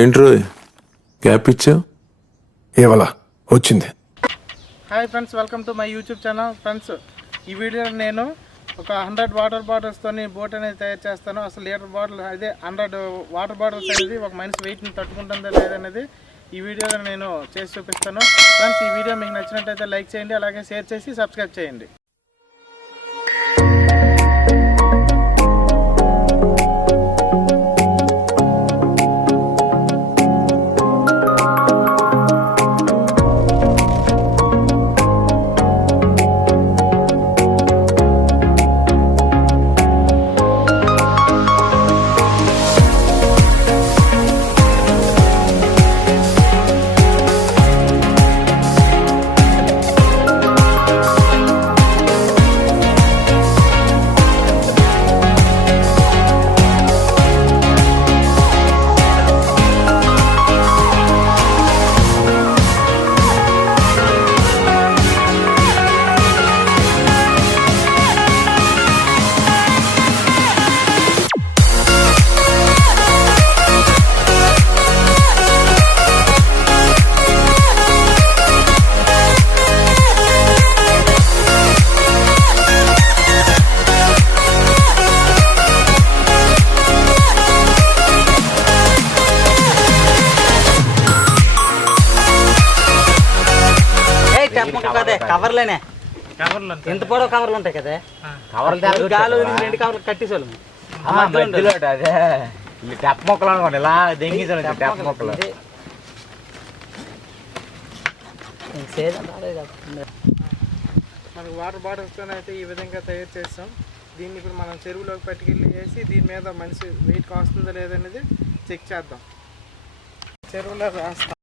ఏంట్రో gap ఇచ్చా ఏవలా వచ్చింది. Hi friends, welcome to my YouTube channel. Friends, ఈ వీడియోలో నేను ఒక 100 వాటర్ బాటిల్స్తోని బోట్ అనేది తయారు చేస్తాను. అసలు లీటర్ బాటిల్ అదే 100 వాటర్ బాటిల్స్ అనేది ఒక మనిషి వెయిట్ని తట్టుకుంటుందా లేదనేది ఈ వీడియోలో నేను చేసి చూపిస్తాను. ఫ్రెండ్స్, ఈ వీడియో మీకు నచ్చినట్టయితే లైక్ చేయండి, అలాగే షేర్ చేసి సబ్స్క్రైబ్ చేయండి. కవర్లేనే ఎంత పొడవు కవర్లు ఉంటాయి కదా, కవర్లు గాలు 2 కవర్లు కట్టేసాను మధ్యలో. అదే టెప్ మొక్కలు అనుకోండి, ఇలా దెంగేసాను టెప్ మొక్కలు. మనకు వాటర్ బాటిల్స్తో అయితే ఈ విధంగా తయారు చేస్తాం. దీన్ని ఇప్పుడు మనం చెరువులోకి పట్టుకెళ్ళి వేసి దీని మీద మనిషి వెయిట్ కాస్తుందో లేదనేది చెక్ చేద్దాం. చెరువులో వేస్తాం.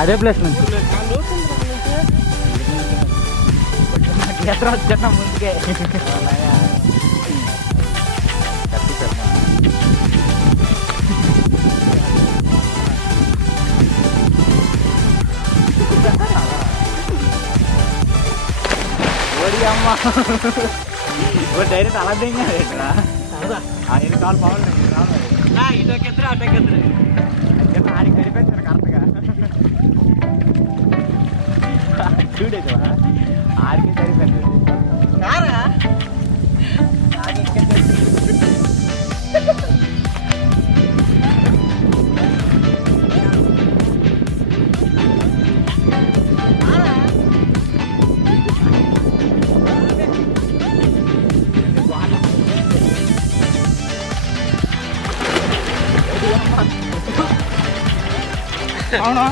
అదే ప్లేస్ నుంచి ఎక్కడ వచ్చా ముందుకే ఓడి అమ్మ డైరెక్ట్ అలా దిగా కాలు బాగుంది. ఇటోకెత్తరు అటోకెత్తరు ఆడికి సరిపోయింది కరెక్ట్గా. చూడేదా ఆడికి సరిపోయింది. అవునా?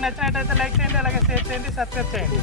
మీకు నచ్చినట్టయితే లైక్ చేయండి, అలాగే షేర్ చేయండి, సబ్స్క్రైబ్ చేయండి.